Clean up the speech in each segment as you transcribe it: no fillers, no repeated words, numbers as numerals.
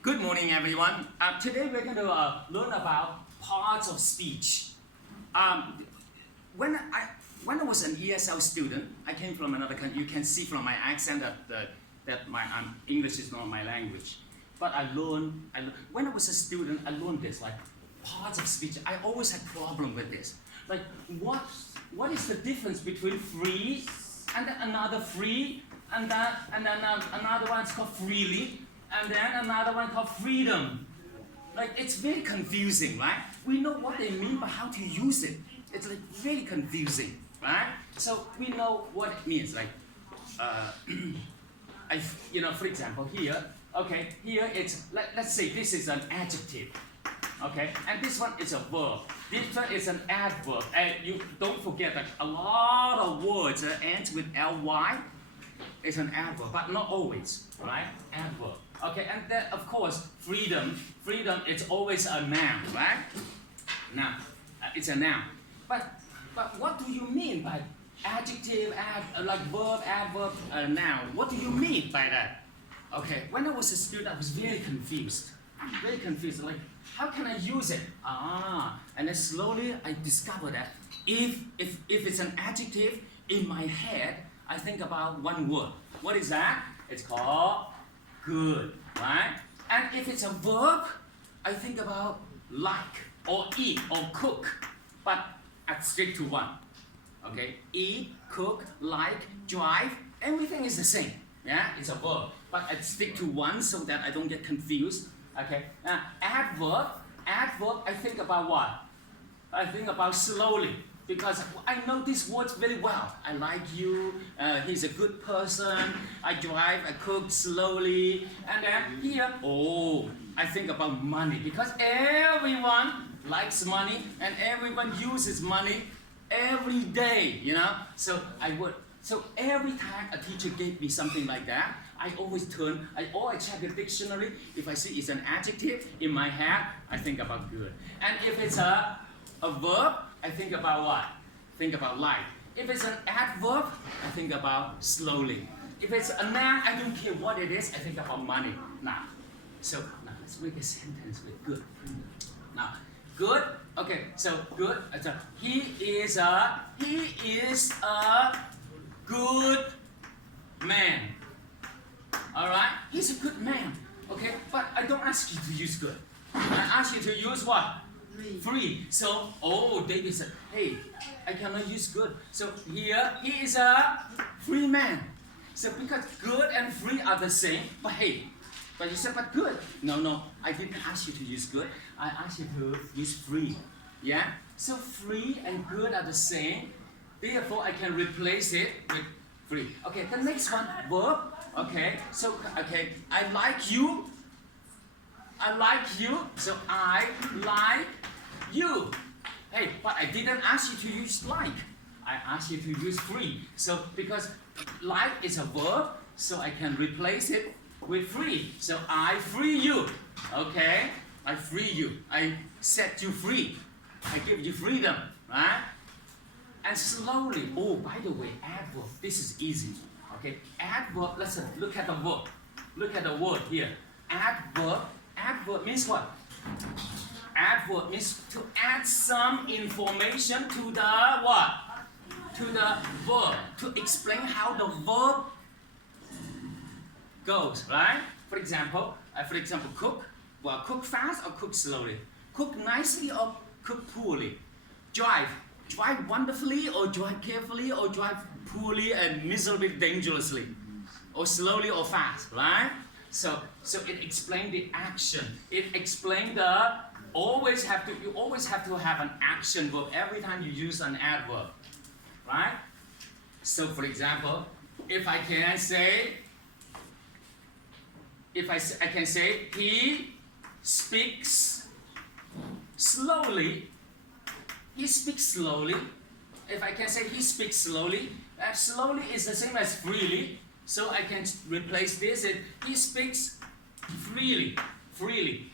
Good morning, everyone. Today we're going to learn about parts of speech. Um, when I was an ESL student, I came from another country. You can see from my accent that my English is not my language. But when I was a student, I learned this like parts of speech. I always had problem with this. Like what is the difference between free and then another free and then another one's called freely. And then another one called freedom. Like it's very confusing, right? We know what they mean, but how to use it. It's like very confusing, right? So we know what it means. Like, for example, here, okay, here it's let's say this is an adjective, okay, and this one is a verb. This one is an adverb, and you don't forget that a lot of words that end with ly. It's an adverb, but not always, right? Adverb. Okay, and then of course, freedom is always a noun, right? Now, it's a noun. But what do you mean by adjective, like verb, adverb, noun? What do you mean by that? Okay, when I was a student, I was very confused. Very confused, like, how can I use it? And then slowly I discovered that if it's an adjective, in my head, I think about one word. What is that? It's called good, right? And if it's a verb, I think about like, or eat, or cook. But I stick to one. Okay? Eat, cook, like, drive, everything is the same. Yeah? It's a verb. But I stick to one so that I don't get confused. Okay? Adverb, I think about what? I think about slowly. Because I know these words very well. I like you, he's a good person, I drive, I cook slowly, and then here, I think about money. Because everyone likes money, and everyone uses money every day, So every time a teacher gave me something like that, I always I check the dictionary. If I see it's an adjective in my head, I think about good. And if it's a verb, I think about what? Think about like. If it's an adverb, I think about slowly. If it's a noun, I don't care what it is, I think about money. Now let's make a sentence with good. Now, good, okay, so good, he is a good man. Alright? He's a good man. Okay? But I don't ask you to use good. I ask you to use what? Free. So, David said, hey, I cannot use good. So here, he is a free man. So because good and free are the same, but you said, but good. No, I didn't ask you to use good. I asked you to use free. Yeah? So free and good are the same. Therefore, I can replace it with free. Okay, the next one, verb. Okay, so, I like you. So I like you. Hey, but I didn't ask you to use like. I asked you to use free. So because like is a verb, so I can replace it with free. So I free you. Okay? I free you. I set you free. I give you freedom. Right? And slowly, by the way, adverb. This is easy. Okay? Adverb, let's look at the verb. Look at the word here. Adverb means what? Adverb means to add some information to the what? To the verb. To explain how the verb goes, right? For example, cook. Well, cook fast or cook slowly? Cook nicely or cook poorly? Drive wonderfully or drive carefully or drive poorly and miserably dangerously? Or slowly or fast, right? So it explains the action. It explains you always have to have an action verb every time you use an adverb, right? So for example, if I can say he speaks slowly. He speaks slowly. If I can say he speaks slowly, slowly is the same as freely. So I can replace this and he speaks freely.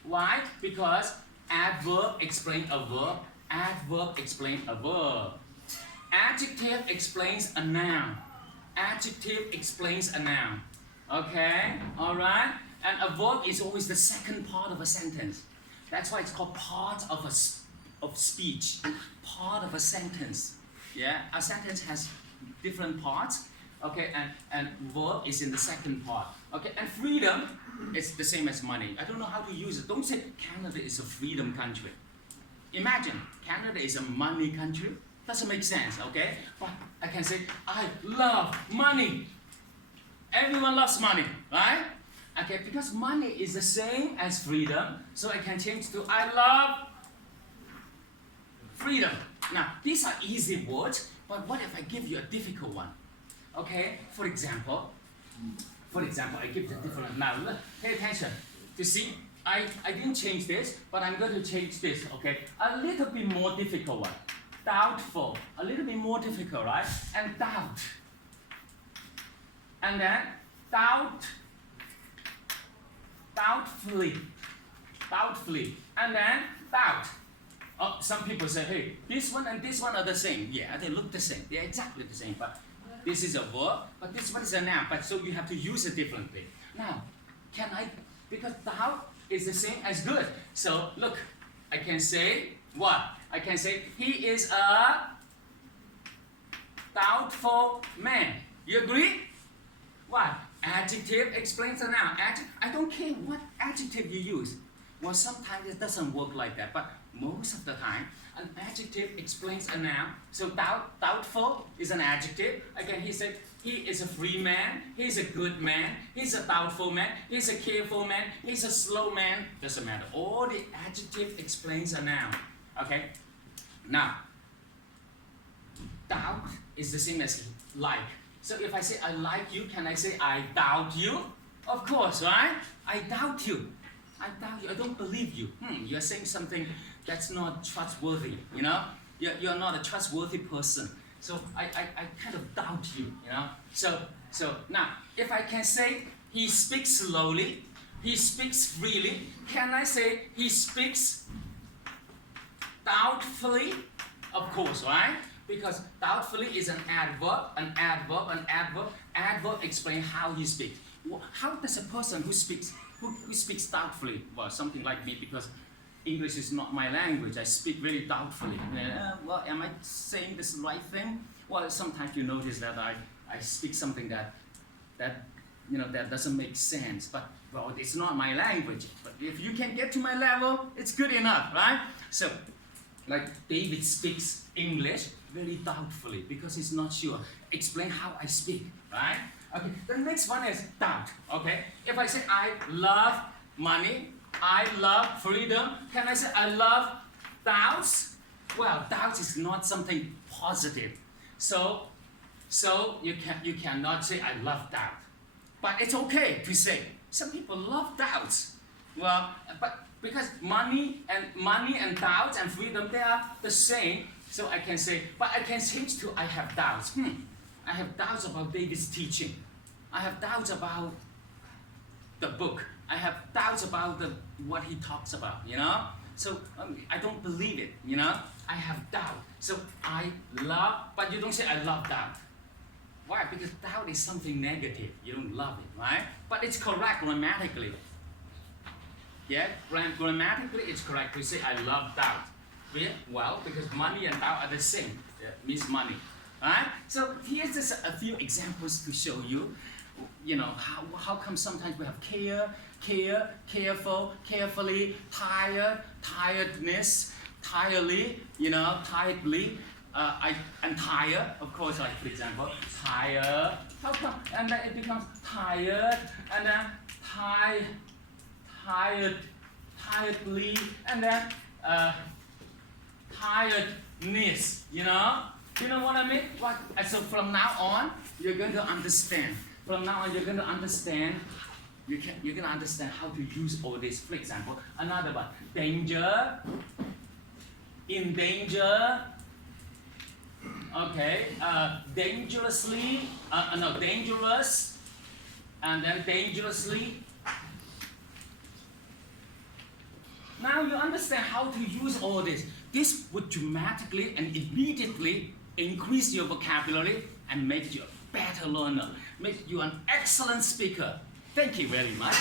Why? Because adverb explains a verb. Adverb explains a verb. Adjective explains a noun. Adjective explains a noun. Okay? Alright? And a verb is always the second part of a sentence. That's why it's called part of of speech, part of a sentence. Yeah, a sentence has different parts. Okay, and verb is in the second part. Okay, and freedom is the same as money. I don't know how to use it. Don't say Canada is a freedom country. Imagine Canada is a money country. Doesn't make sense, okay? But I can say I love money. Everyone loves money, right? Okay, because money is the same as freedom, so I can change to I love freedom. Now, these are easy words, but what if I give you a difficult one? Okay, for example, I give the different. Now, look, pay attention. You see, I didn't change this, but I'm going to change this, okay? A little bit more difficult one. Doubtful. A little bit more difficult, right? And doubt. And then doubtfully. And then doubt. Oh, some people say, hey, this one and this one are the same. Yeah, they look the same. They're exactly the same, but this is a verb, but this one is a noun, but so you have to use it differently. Now, because doubt is the same as good. So look, I can say what? I can say he is a doubtful man. You agree? What? Adjective explains a noun. I don't care what adjective you use. Well, sometimes it doesn't work like that, but most of the time, an adjective explains a noun. So doubtful is an adjective. Again, he said he is a free man, he's a good man, he's a doubtful man, he's a careful man, he's a slow man. Doesn't matter. All the adjective explains a noun. Okay? Now, doubt is the same as like. So if I say I like you, can I say I doubt you? Of course, right? I doubt you. I doubt you. I don't believe you. You're saying something that's not trustworthy, you know? You're not a trustworthy person. So I kind of doubt you, you know? So now, if I can say he speaks slowly, he speaks freely, can I say he speaks doubtfully? Of course, right? Because doubtfully is an adverb. Adverb explains how he speaks. How does a person who speaks doubtfully, well, something like me, because English is not my language, I speak very doubtfully. Well, am I saying this right thing? Well, sometimes you notice that I speak something that doesn't make sense. But well, it's not my language. But if you can get to my level, it's good enough, right? So, like David speaks English very doubtfully because he's not sure. Explain how I speak, right? Okay, the next one is doubt, okay? If I say I love money, I love freedom, can I say I love doubts? Well, doubt is not something positive. So you cannot say I love doubt. But it's okay to say. Some people love doubts. Well, but because money and doubts and freedom, they are the same. So I can say, but I can change to I have doubts. I have doubts about David's teaching. I have doubts about the book. I have doubts about what he talks about, you know? So I don't believe it, you know? I have doubt. So I love, but you don't say I love doubt. Why? Because doubt is something negative. You don't love it, right? But it's correct grammatically. Yeah? Grammatically, it's correct to say I love doubt. Yeah? Well, because money and doubt are the same. Yeah, means money. Right? So here's just a few examples to show you, you know, how come sometimes we have careful, carefully, tired, tiredness, tirely, you know, tiredly, and tired, of course, like for example, tired, how come, and then it becomes tired, and then tiredly, and then tiredness, you know? You know what I mean? What? So from now on, you're going to understand. From now on, you're going to understand. You're going to understand how to use all this. For example, another one: danger, in danger. Okay, dangerously. No, dangerous, and then dangerously. Now you understand how to use all this. This would dramatically and immediately increase your vocabulary and make you a better learner, make you an excellent speaker. Thank you very much.